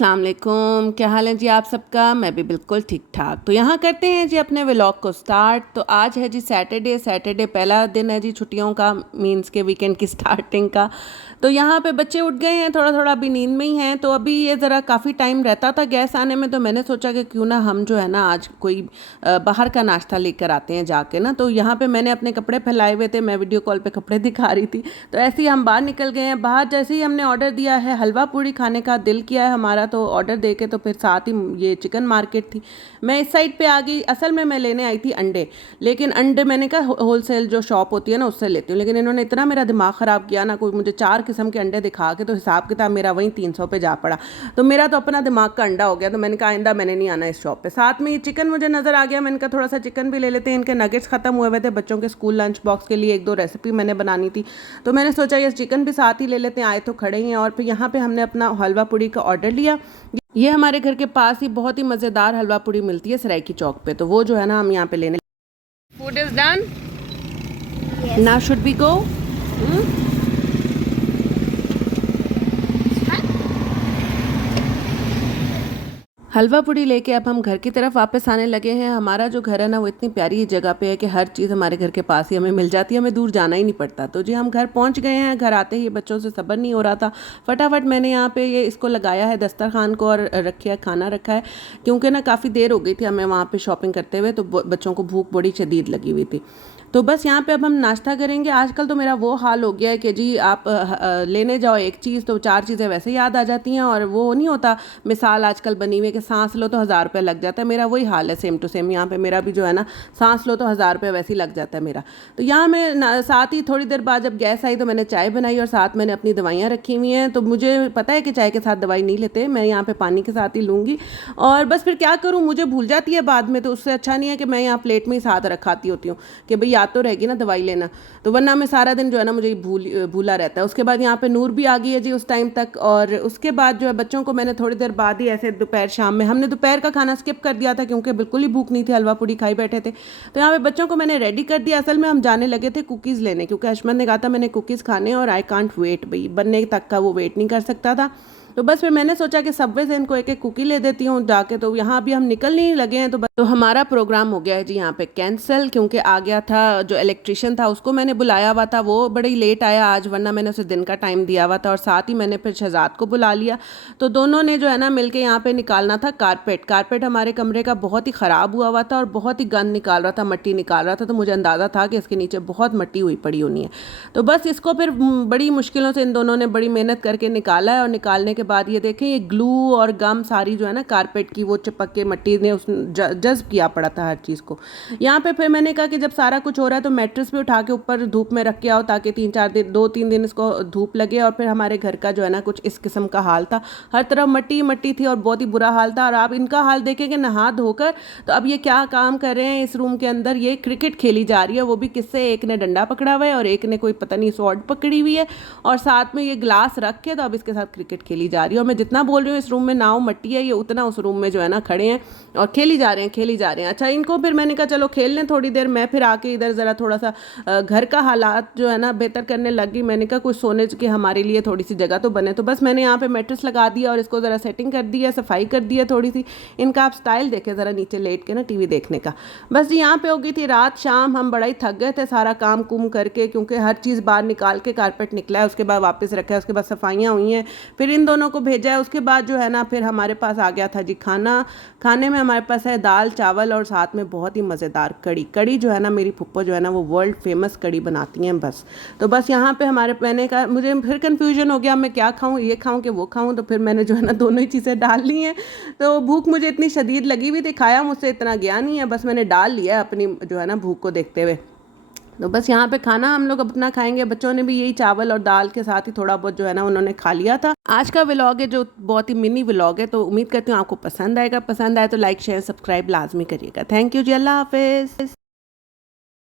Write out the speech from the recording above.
अस्सलाम वालेकुम, क्या हाल है जी आप सबका। मैं भी बिल्कुल ठीक ठाक। तो यहाँ करते हैं जी अपने व्लॉग को स्टार्ट। तो आज है जी सैटरडे पहला दिन है जी छुट्टियों का, मींस के वीकेंड की स्टार्टिंग का। तो यहाँ पे बच्चे उठ गए हैं, थोड़ा थोड़ा अभी नींद में ही हैं। तो अभी ये ज़रा काफ़ी टाइम रहता था गैस आने में, तो मैंने सोचा कि क्यों ना हम जो है ना आज कोई बाहर का नाश्ता लेकर आते हैं जाके ना। तो यहाँ पे मैंने अपने कपड़े फैलाए हुए थे, मैं वीडियो कॉल पे कपड़े दिखा रही थी। तो ऐसे ही हम बाहर निकल गए हैं। बाहर जैसे ही हमने ऑर्डर दिया है, हलवा पूड़ी खाने का दिल किया है हमारा, तो ऑर्डर दे के तो फिर साथ ही ये चिकन मार्केट थी, मैं इस साइड पे आ गई। असल में मैं लेने आई थी अंडे, लेकिन अंडे मैंने कहा होलसेल जो शॉप होती है ना उससे लेती हूँ, लेकिन इन्होंने इतना मेरा दिमाग ख़राब किया ना, कोई मुझे 4 किस्म के अंडे दिखा के, तो हिसाब किताब मेरा वहीं 300 पे जा पड़ा। तो मेरा तो अपना दिमाग का अंडा हो गया। तो मैंने कहा आइंदा मैंने नहीं आना इस शॉप पे। साथ में ये चिकन मुझे नज़र आ गया, मैंने कहा थोड़ा सा चिकन भी ले लेते हैं। इनके नगेट्स ख़त्म हुए हुए थे बच्चों के स्कूल लंच बॉक्स के लिए, 1-2 रेसिपी मैंने बनानी थी, तो मैंने सोचा ये चिकन भी साथ ही ले लेते हैं, आए तो खड़े ही हैं। और फिर यहाँ पे हमने अपना हलवा पूड़ी का ऑर्डर लिया। ये हमारे घर के पास ही बहुत ही मज़ेदार हलवा पूड़ी मिलती है सराइकी चौक पे, तो वो जो है ना हम यहाँ पे लेने। Food is done, now should we go. Halwa puri लेके अब हम घर की तरफ वापस आने लगे हैं। हमारा जो घर है ना वो इतनी प्यारी जगह पे है कि हर चीज़ हमारे घर के पास ही हमें मिल जाती है, हमें दूर जाना ही नहीं पड़ता। तो जी हम घर पहुंच गए हैं। घर आते ही बच्चों से सब्र नहीं हो रहा था, फटाफट मैंने यहाँ पे ये इसको लगाया है दस्तरखान को और रखा है, खाना रखा है, क्योंकि ना काफ़ी देर हो गई थी हमें वहाँ पर शॉपिंग करते हुए, तो बच्चों को भूख बड़ी शदीद लगी हुई थी। तो बस यहाँ पे अब हम नाश्ता करेंगे। आजकल तो मेरा वो हाल हो गया है कि जी आप लेने जाओ एक चीज़ तो 4 चीज़ें वैसे याद आ जाती हैं, और वो नहीं होता मिसाल आजकल बनी हुई कि सांस लो तो 1000 रुपये लग जाता है। मेरा वही हाल है सेम टू सेम। यहाँ पे मेरा भी जो है ना सांस लो तो 1000 रुपये वैसे ही लग जाता है मेरा। तो यहाँ मैं साथ ही थोड़ी देर बाद जब गैस आई तो मैंने चाय बनाई और साथ मैंने अपनी दवाइयाँ रखी हुई हैं। तो मुझे पता है कि चाय के साथ दवाई नहीं लेते, मैं यहाँ पर पानी के साथ ही लूँगी। और बस फिर क्या करूँ, मुझे भूल जाती है बाद में, तो उससे अच्छा नहीं है कि मैं यहाँ प्लेट में ही साथ रखाती होती हूँ कि भाई याद तो रहेगी ना दवाई लेना। तो वरना मैं सारा दिन जो है ना मुझे भूला रहता है। उसके बाद यहाँ पे नूर भी आ गई है जी उस टाइम तक। और उसके बाद जो है बच्चों को मैंने थोड़ी देर बाद ही ऐसे दोपहर शाम में, हमने दोपहर का खाना स्किप कर दिया था क्योंकि बिल्कुल ही भूख नहीं थी, हलवा पूड़ी खाई बैठे थे। तो यहाँ पे बच्चों को मैंने रेडी कर दिया। असल में हम जाने लगे थे कुकीज़ लेने, क्योंकि अशमत ने कहा था मैंने कुकीज़ खाने और आई कांट वेट, भाई बनने तक का वो वेट नहीं कर सकता था। तो बस फिर मैंने सोचा कि सबवे से इनको एक एक कुकी ले देती हूँ जाके। तो यहाँ अभी हम निकल नहीं लगे हैं, तो हमारा प्रोग्राम हो गया है जी यहाँ पे कैंसिल, क्योंकि आ गया था जो इलेक्ट्रिशियन था उसको मैंने बुलाया हुआ था, वो बड़ी लेट आया आज, वरना मैंने उसे दिन का टाइम दिया हुआ था। और साथ ही मैंने फिर शहजाद को बुला लिया। तो दोनों ने जो है ना मिल के यहाँ पे निकालना था कारपेट हमारे कमरे का बहुत ही ख़राब हुआ हुआ था और बहुत ही गंद निकाल रहा था, मट्टी निकाल रहा था। तो मुझे अंदाज़ा था कि इसके नीचे बहुत मट्टी हुई पड़ी होनी है। तो बस इसको फिर बड़ी मुश्किलों से इन दोनों ने बड़ी मेहनत करके निकाला है। और निकालने के बाद ये देखें, ये ग्लू और गम सारी जो है ना कारपेट की वो चिपक के मट्टी ने उस जज्ब किया पड़ा था हर चीज़ को। यहाँ पे फिर मैंने कहा कि जब सारा कुछ हो रहा है तो मैट्रेस भी उठा के ऊपर धूप में रख के आओ, ताकि 2-3 दिन इसको धूप लगे। और फिर हमारे घर का जो है ना कुछ इस किस्म का हाल था, हर तरफ मट्टी मट्टी थी और बहुत ही बुरा हाल था। और आप इनका हाल देखें कि नहा धोकर तो अब ये क्या काम कर रहे हैं इस रूम के अंदर, ये क्रिकेट खेली जा रही है, वो भी किससे, एक ने डंडा पकड़ा हुआ है और एक ने कोई पता नहीं स्वॉर्ड पकड़ी हुई है, और साथ में ये ग्लास रख के तो अब इसके साथ क्रिकेट खेली जा रही है। और मैं जितना बोल रही हूँ इस रूम में नाव मट्टी है, ये उतना उस रूम में जो है ना खड़े हैं और खेली जा रहे हैं। अच्छा, इनको फिर मैंने कहा चलो खेल लें थोड़ी देर। मैं फिर आके इधर ज़रा थोड़ा सा घर का हालात जो है ना बेहतर करने लगी। मैंने कहा कुछ सोने की हमारे लिए थोड़ी सी जगह तो बने। तो बस मैंने यहाँ पे मैट्रेस लगा दिया और इसको ज़रा सेटिंग कर दी है, सफाई कर दी है थोड़ी सी। इनका आप स्टाइल देखें ज़रा नीचे लेट के ना टीवी देखने का। बस जी यहाँ पे हो गई थी रात शाम, हम बड़ा ही थक गए थे सारा काम कुम करके, क्योंकि हर चीज़ बाहर निकाल के कारपेट निकला है, उसके बाद वापस रखा है, उसके बाद सफाइयाँ हुई हैं, फिर इन दोनों को भेजा है। उसके बाद जो है ना फिर हमारे पास आ गया था जी खाना। खाने में हमारे पास है दाल चावल और साथ में बहुत ही मज़ेदार कड़ी जो है ना, मेरी फुप्पो जो है ना वो वर्ल्ड फेमस कड़ी बनाती हैं बस। तो बस यहाँ पे हमारे, मैंने कहा मुझे फिर कन्फ्यूजन हो गया मैं क्या खाऊँ, ये खाऊँ कि वो खाऊँ। तो फिर मैंने जो है ना दोनों ही चीज़ें डाल ली हैं। तो भूख मुझे इतनी शदीद लगी हुई थी, खाया मुझसे इतना गया नहीं है, बस मैंने डाल लिया अपनी जो है ना भूख को देखते हुए। तो बस यहाँ पे खाना हम लोग अपना खाएंगे। बच्चों ने भी यही चावल और दाल के साथ ही थोड़ा बहुत जो है ना उन्होंने खा लिया था। आज का व्लॉग है जो बहुत ही मिनी व्लॉग है, तो उम्मीद करती हूँ आपको पसंद आएगा। पसंद आए तो लाइक शेयर सब्सक्राइब लाजमी करिएगा। थैंक यू जी, अल्लाह हाफिज़।